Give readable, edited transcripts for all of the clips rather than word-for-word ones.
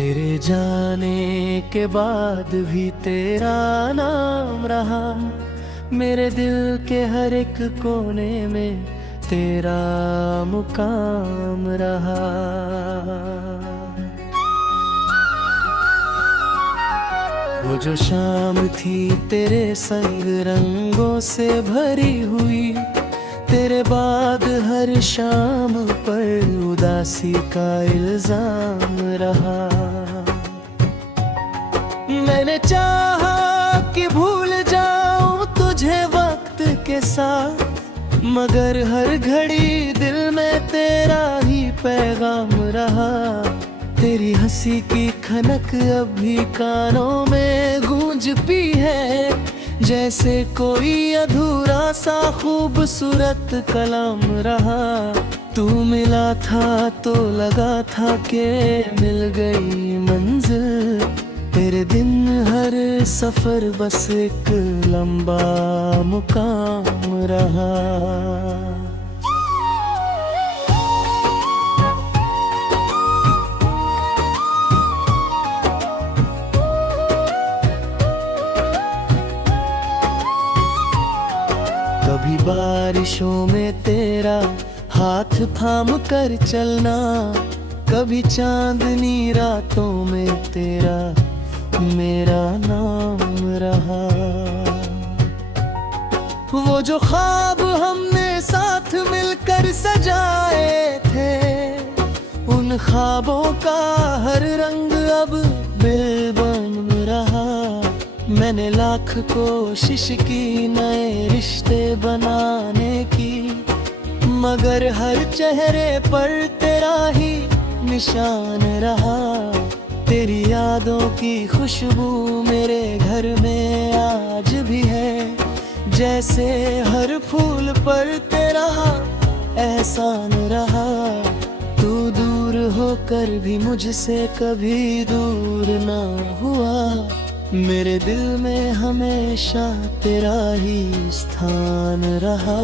तेरे जाने के बाद भी तेरा नाम रहा, मेरे दिल के हर एक कोने में तेरा मुकाम रहा। वो जो शाम थी तेरे संग रंगों से भरी हुई, तेरे बाद हर शाम पर उदासी का इल्जाम रहा। मैंने चाहा कि भूल जाऊं तुझे वक्त के साथ, मगर हर घड़ी दिल में तेरा ही पैगाम रहा। तेरी हंसी की खनक अब भी कानों में गूंजती है, जैसे कोई अधूरा सा खूबसूरत कलाम रहा। तू मिला था तो लगा था कि मिल गई मंजिल, तेरे दिन हर सफर बस एक लंबा मुकाम रहा। कभी बारिशों में तेरा हाथ थाम कर चलना, कभी चांदनी रातों में तेरा मेरा नाम रहा। वो जो ख्वाब हमने साथ मिलकर सजाए थे, उन ख्वाबों का हर रंग अब दिल बन रहा। मैंने लाख कोशिश की नए रिश्ते बनाने की, मगर हर चेहरे पर तेरा ही निशान रहा। तेरी यादों की खुशबू मेरे घर में आज भी है, जैसे हर फूल पर तेरा एहसान रहा। तू दूर होकर भी मुझसे कभी दूर ना हुआ, मेरे दिल में हमेशा तेरा ही स्थान रहा।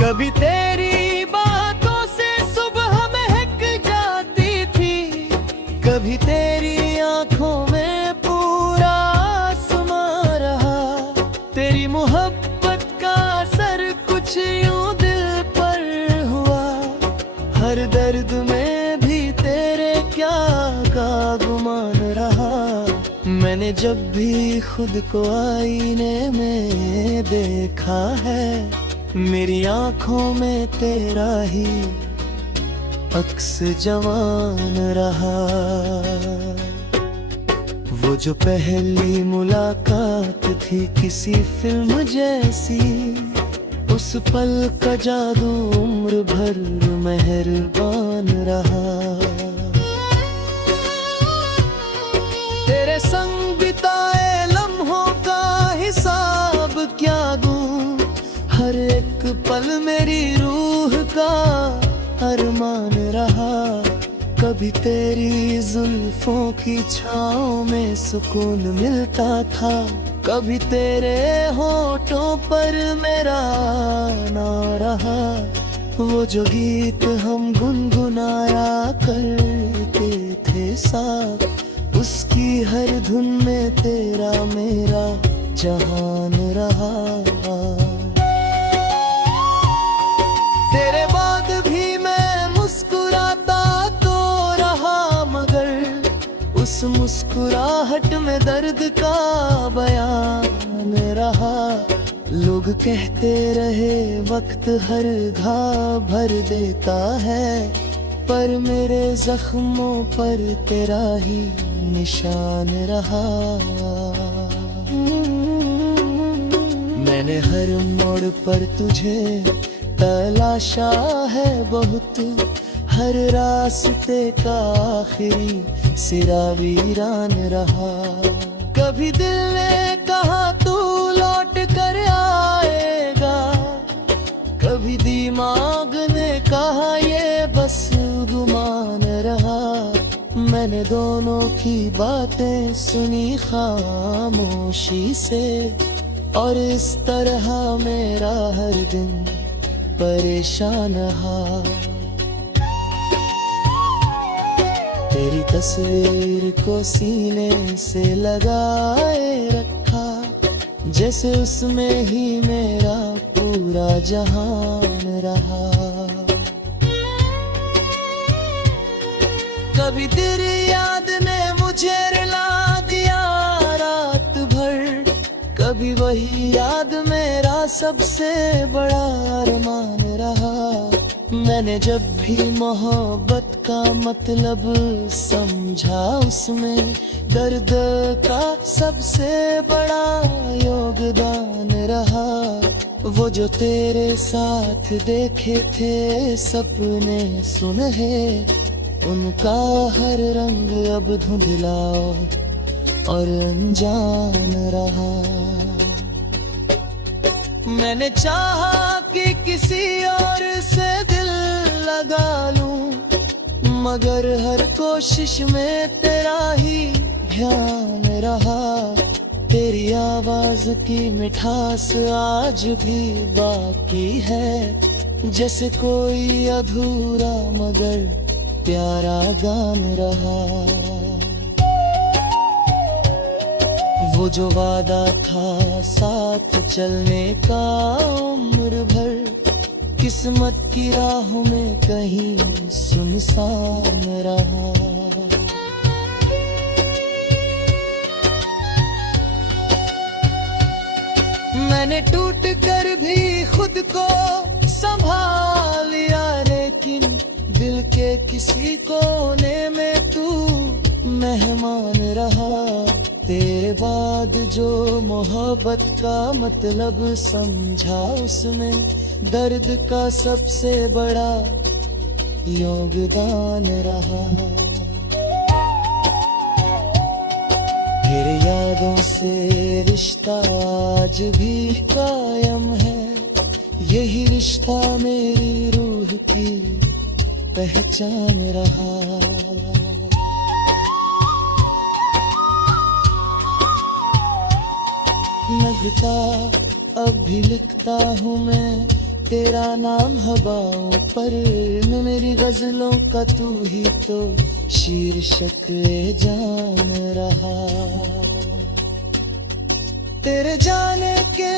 कभी तेरी बातों से सुबह महक जाती थी, कभी तेरी आंखों में पूरा आसमां रहा। तेरी मोहब्बत का असर कुछ यूं दिल पर हुआ, हर दर्द में भी तेरे क्या का गुमान रहा। मैंने जब भी खुद को आईने में देखा है, मेरी आंखों में तेरा ही अक्स जवान रहा। वो जो पहली मुलाकात थी किसी फिल्म जैसी, उस पल का जादू उम्र भर मेहरबान रहा। तेरे संग बिताए लम्हों का हिसाब क्या दूं, हर एक पल मेरी रूह का अरमान रहा। कभी तेरी जुल्फों की छाँव में सुकून मिलता था, कभी तेरे होठों पर मेरा नाम रहा। वो जो गीत हम गुनगुनाया करते थे साथ, उसकी हर धुन में तेरा मेरा जहान रहा। तेरे बाद भी मैं मुस्कुराता तो रहा, मगर उस मुस्कुराहट में दर्द का बयान रहा। लोग कहते रहे वक्त हर घाव भर देता है, पर मेरे जख्मों पर तेरा ही निशान रहा। मैंने हर मोड़ पर तुझे तलाशा है बहुत, हर रास्ते का आखिरी सिरा वीरान रहा। कभी दिल ने कहा तू लौट कर आएगा, कभी दिमाग ने कहा ये बस गुमान रहा। मैंने दोनों की बातें सुनी खामोशी से, और इस तरह मेरा हर दिन परेशान रहा। तेरी तस्वीर को सीने से लगाए रखा, जैसे उसमें ही मेरा पूरा जहान रहा। कभी तेरी याद ने मुझे रुला दिया रात भर, कभी वही याद मेरा सबसे बड़ा अरमान रहा। मैंने जब भी मोहब्बत का मतलब समझा, उसमें दर्द का सबसे बड़ा योगदान रहा। वो जो तेरे साथ देखे थे सपने सुनहे, उनका हर रंग अब धुंधला और अनजान रहा। मैंने चाहा कि किसी और से दिल लगा लूं, मगर हर कोशिश में तेरा ही ध्यान रहा। तेरी आवाज की मिठास आज भी बाकी है, जैसे कोई अधूरा मगर प्यारा गान रहा। वो जो वादा था साथ चलने का उम्र भर, किस्मत की राहों में कहीं सुनसान रहा। मैंने टूट कर भी खुद को संभाल लिया, लेकिन दिल के किसी कोने में तू मेहमान रहा। तेरे बाद जो मोहब्बत का मतलब समझा, उसमें दर्द का सबसे बड़ा योगदान रहा। तेरे यादों से रिश्ता आज भी कायम है, यही रिश्ता मेरी रूह की पहचान रहा। लगता अब भी लिखता हूँ मैं तेरा नाम हवाओं पर, मेरी गजलों का तू ही तो शीर्षक जान रहा। तेरे जाने के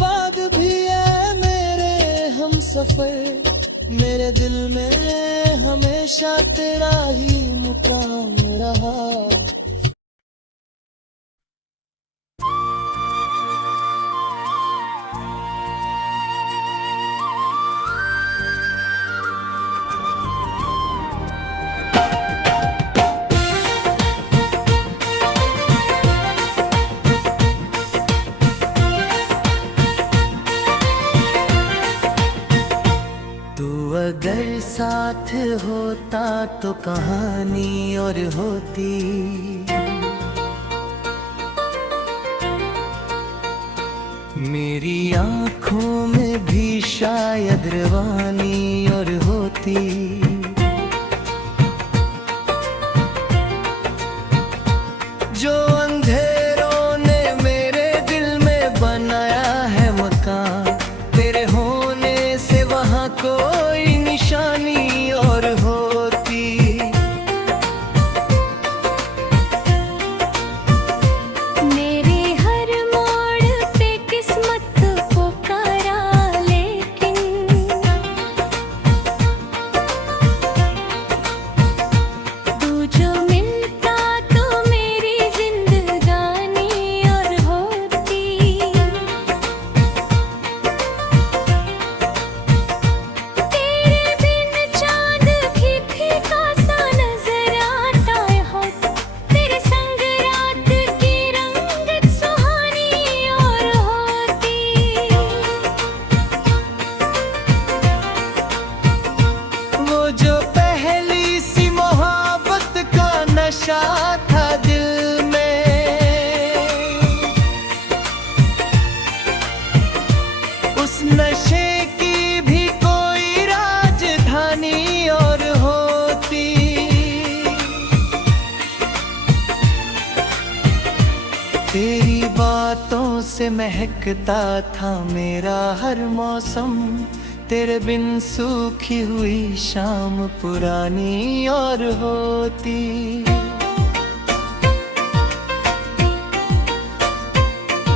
बाद भी है मेरे हम सफर, मेरे दिल में हमेशा तेरा ही मुकाम रहा। अगर साथ होता तो कहानी और होती, मेरी आँखों में भी शायद रवानी और होती। जो अंधेरों ने मेरे दिल में बनाया है मकान, तेरे होने से वहाँ कोई निशानी और होती। मेरे हर मोड़ पे किस्मत पुकारा, लेकिन तू जो मिलता तो मेरी जिंदगानी और होती। तेरे बिन चांद भी फीका सा नजर आता है, तेरे संग रात की रंगत सुहानी और होती। वो जो पहली सी मोहब्बत का नशा था दिल में, उस नशे की भी कोई राजधानी और होती। तेरी बातों से महकता था मेरा हर मौसम, तेरे बिन सूखी हुई शाम पुरानी और होती।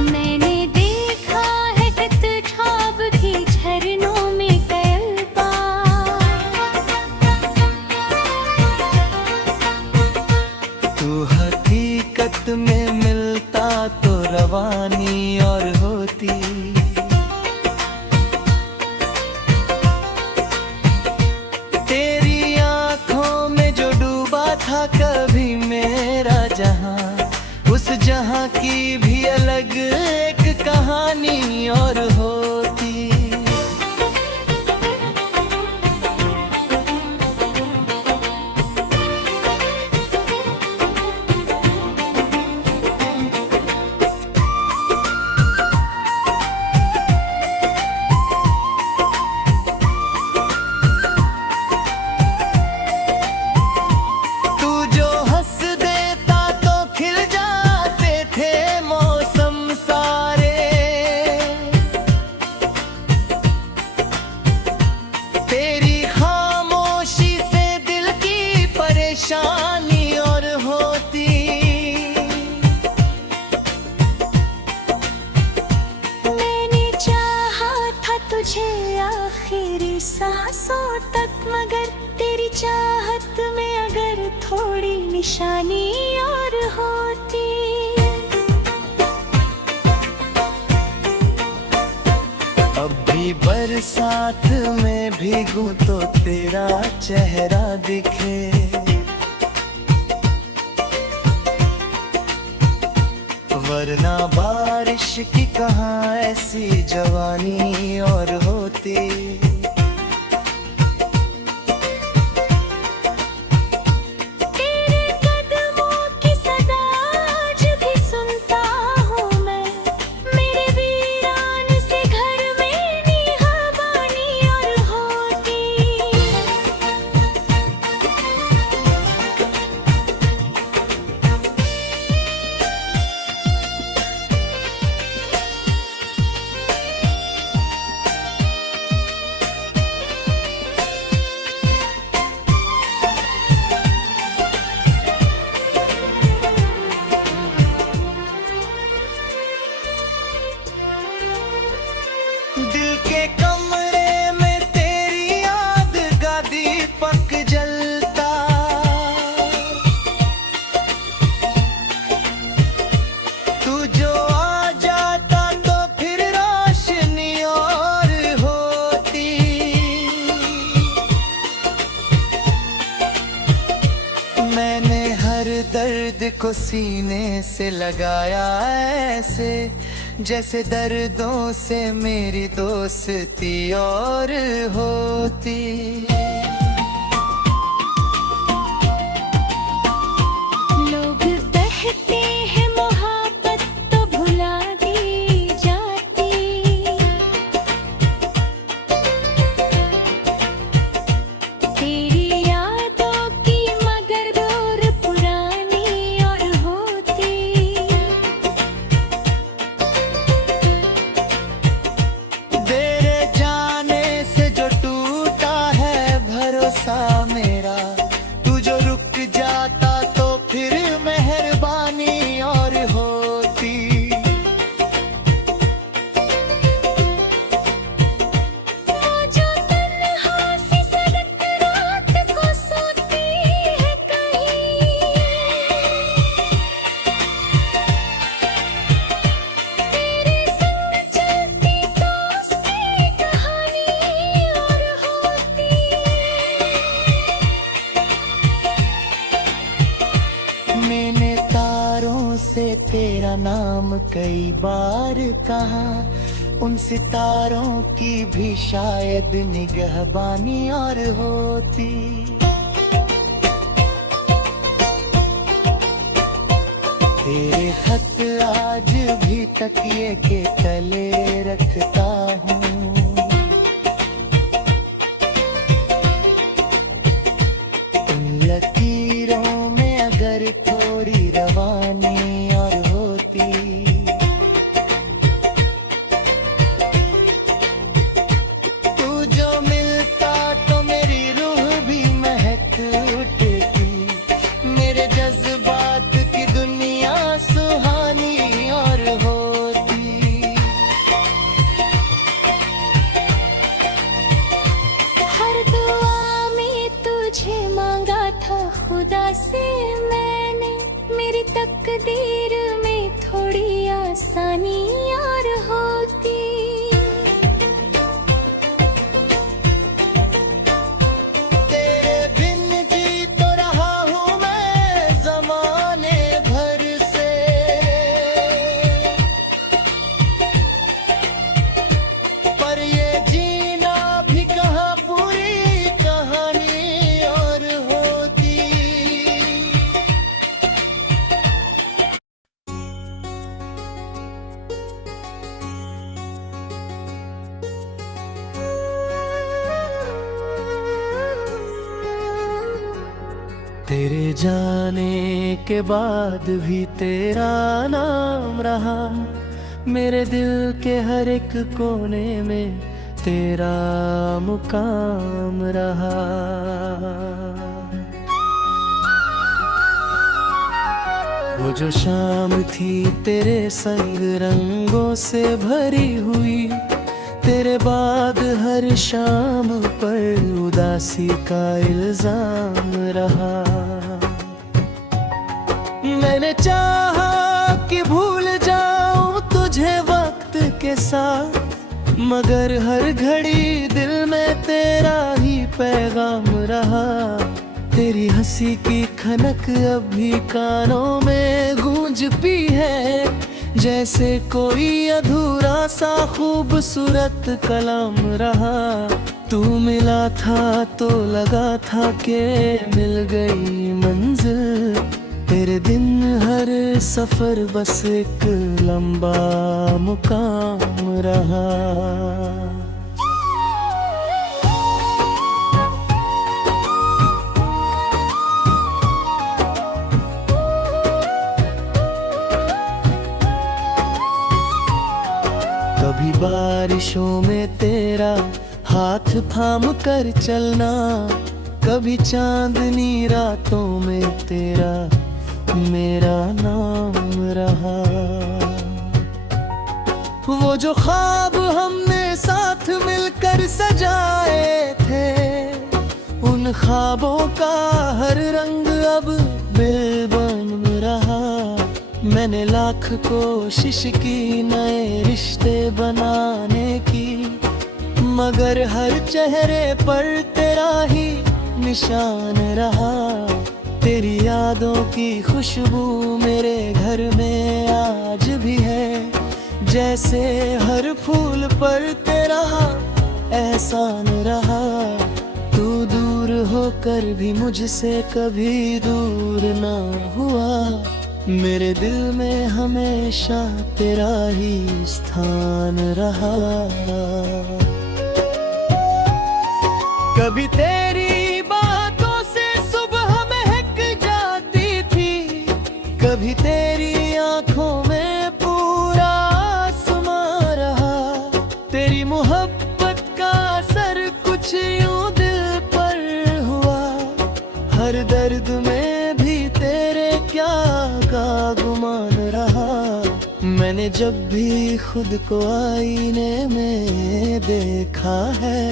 मैंने देखा है गत ख्वाब भी झरनों में कई बार। तू हकीकत में मिलता तो रवानी और होती। तेरी आंखों में जो डूबा था कभी मेरा जहां, उस जहां की भी अलग एक कहानी और होती। तू जो हंस देता तो खिल जाते थे मौसम सारे। तेरी खामोशी से दिल की परेशानी और होती। मैंने चाहा था तुझे आखिरी सांसों तक, मगर तेरी चाहत में अगर थोड़ी निशानी और होती। अब भी बरसात में भीगूं तो तेरा चेहरा दिखे। वरना बारिश की कहाँ ऐसी जवानी और होती। तेरे कदमों की सदा आज भी सुनता हूँ मैं, मेरे वीरान से घर में निगाहबानी और होती। दिल के कमरे में तेरी याद का दीपक जलता। तू जो आ जाता तो फिर रोशनी और होती। मैंने हर दर्द को सीने से लगाया ऐसे, जैसे दर्दों से मेरी दोस्ती और होती। लोग कहते हैं मोहब्बत तो भुला दी जाती। तेरी यादों की मगर दूर पुरानी और होती। तेरे जाने से जो टूटा है भरोसा मेरा, तू जो रुक जाता तो फिर मेहरबानी और होती। वो जो तन्हा सी सड़क रात को सोती है कहीं, तेरे संग चलती तो उसकी कहानी और होती। मैंने तारों से तेरा नाम कई बार कहा, उन सितारों की भी शायद निगहबानी और होती। तेरे खत आज भी तकिए के तले रखता हूँ। उन लकीरों में अगर थोड़ी रवानी और होती। तू जो तकदीर में थोड़ी आसानी और होती। तेरे बिन जी तो रहा हूँ मैं जमाने भर से, पर ये जीना भी कहाँ पूरी कहानी और होती। तेरे जाने के बाद भी तेरा नाम रहा, मेरे दिल के हर एक कोने में तेरा मुकाम रहा। वो जो शाम थी तेरे संग रंगों से भरी हुई, तेरे बाद हर शाम पर उदासी का इल्जाम रहा। मैंने चाहा कि भूल जाऊं तुझे वक्त के साथ, मगर हर घड़ी दिल में तेरा ही पैगाम रहा। तेरी हंसी की खनक अब भी कानों में गूंजती है, जैसे कोई अधूरा सा खूबसूरत कलाम रहा। तू मिला था तो लगा था कि मिल गई मंजिल, तेरे दिन हर सफर बस एक लंबा मुकाम रहा। कभी बारिशों में तेरा हाथ थाम कर चलना, कभी चांदनी रातों में तेरा मेरा नाम रहा। वो जो ख्वाब हमने साथ मिलकर सजाए थे, उन ख्वाबों का हर रंग अब बिल बन रहा। मैंने लाख कोशिश की नए रिश्ते बनाने की, मगर हर चेहरे पर तेरा ही निशान रहा। तेरी यादों की खुशबू मेरे घर में आज भी है, जैसे हर फूल पर तेरा एहसान रहा। तू दूर होकर भी मुझसे कभी दूर ना हुआ, मेरे दिल में हमेशा तेरा ही स्थान रहा। कभी तेरी बातों से सुबह महक जाती थी, कभी तेरी आंखों में पूरा आसमां रहा। तेरी मोहब्बत का असर कुछ यूं दिल पर हुआ, हर दर्द में भी तेरे क्या का गुमान रहा। मैंने जब भी खुद को आईने में देखा है,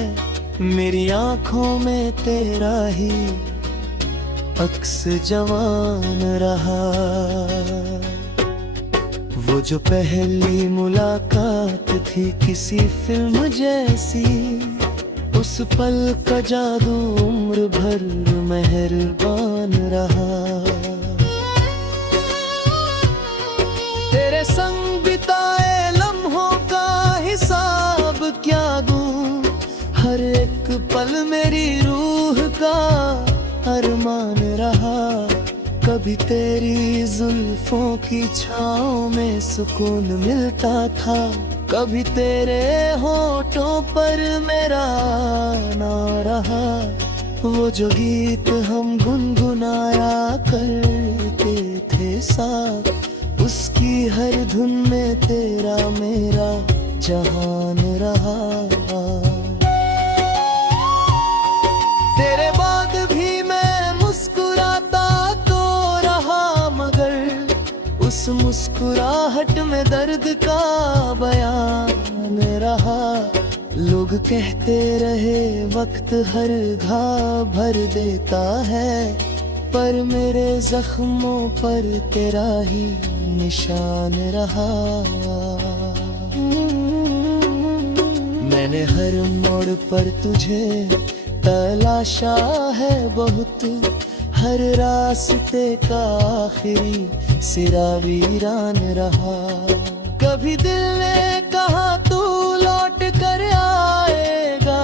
मेरी आंखों में तेरा ही अक्स जवान रहा। वो जो पहली मुलाकात थी किसी फिल्म जैसी, उस पल का जादू उम्र भर मेहरबान रहा। तेरे संग बिताए लम्हों का हिसाब क्या दूं, हर एक पल मेरी रूह का अरमान रहा। कभी तेरी जुल्फों की छाँव में सुकून मिलता था, कभी तेरे होठों पर मेरा नाम रहा। वो जो गीत हम गुनगुनाया करते थे साथ, उसकी हर धुन में तेरा मेरा जहान रहा। तेरे बाद भी मैं मुस्कुराता तो रहा, मगर उस मुस्कुराहट में दर्द का बयान रहा। लोग कहते रहे वक्त हर घाव भर देता है, पर मेरे जख्मों पर तेरा ही निशान रहा। मैंने हर मोड़ पर तुझे तलाशा है बहुत, हर रास्ते का आखिरी सिरा वीरान रहा। कभी दिल ने कहा तू लौट कर आएगा,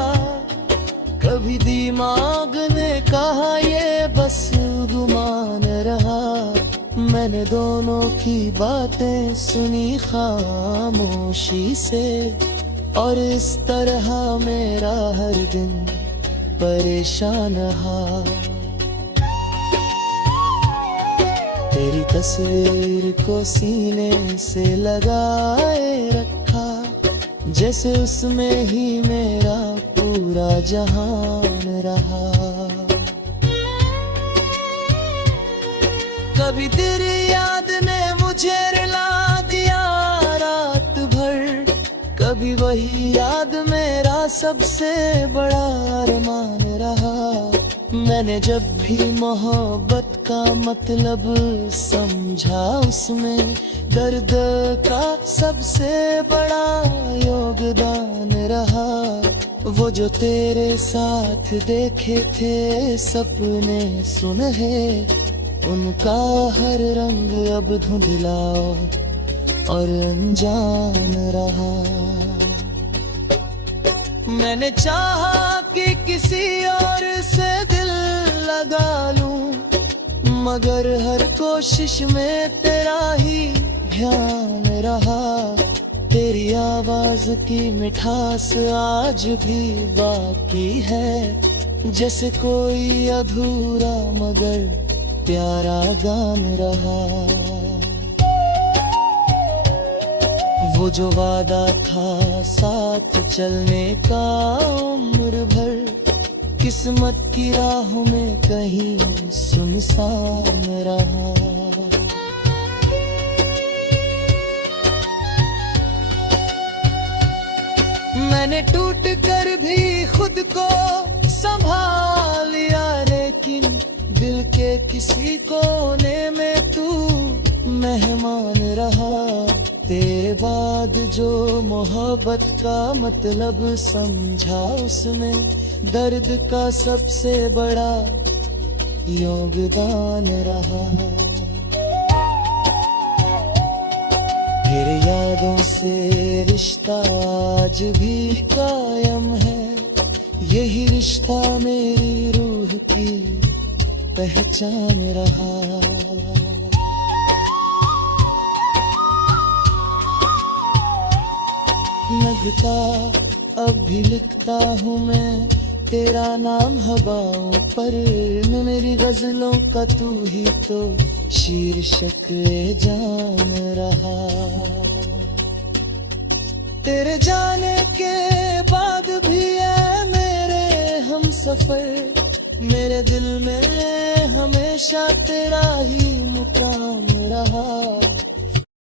कभी दिमाग ने कहा ये बस गुमान रहा। मैंने दोनों की बातें सुनी खामोशी से, और इस तरह मेरा हर दिन परेशान रहा। तेरी तस्वीर को सीने से लगाए रखा, जैसे उसमें ही मेरा पूरा जहान रहा। कभी तेरी याद ने मुझे रुला दिया रात भर, कभी वही याद मेरा सबसे बड़ा अरमान रहा। मैंने जब भी मोहब्बत का मतलब समझा, उसमें दर्द का सबसे बड़ा योगदान रहा। वो जो तेरे साथ देखे थे सपने सुनहे, उनका हर रंग अब धुंधला और अनजान रहा। मैंने चाहा कि किसी और से दिल लगा लूं, मगर हर कोशिश में तेरा ही ध्यान रहा। तेरी आवाज की मिठास आज भी बाकी है, जैसे कोई अधूरा मगर प्यारा गान रहा। वो जो वादा था साथ चलने का उम्र भर, किस्मत की राहों में कहीं सुनसान रहा। मैंने टूट कर भी खुद को संभाल लिया, लेकिन दिल के किसी कोने में तू मेहमान रहा। तेरे बाद जो मोहब्बत का मतलब समझा, उसमें दर्द का सबसे बड़ा योगदान रहा। फिर यादों से रिश्ता आज भी कायम है, यही रिश्ता मेरी रूह की पहचान रहा। लगता अब भी लिखता हूँ मैं तेरा नाम हवाओं पर, मेरी गजलों का तू ही तो शीर्षक जान रहा। तेरे जाने के बाद भी है मेरे हम सफर, मेरे दिल में हमेशा तेरा ही मुकाम रहा।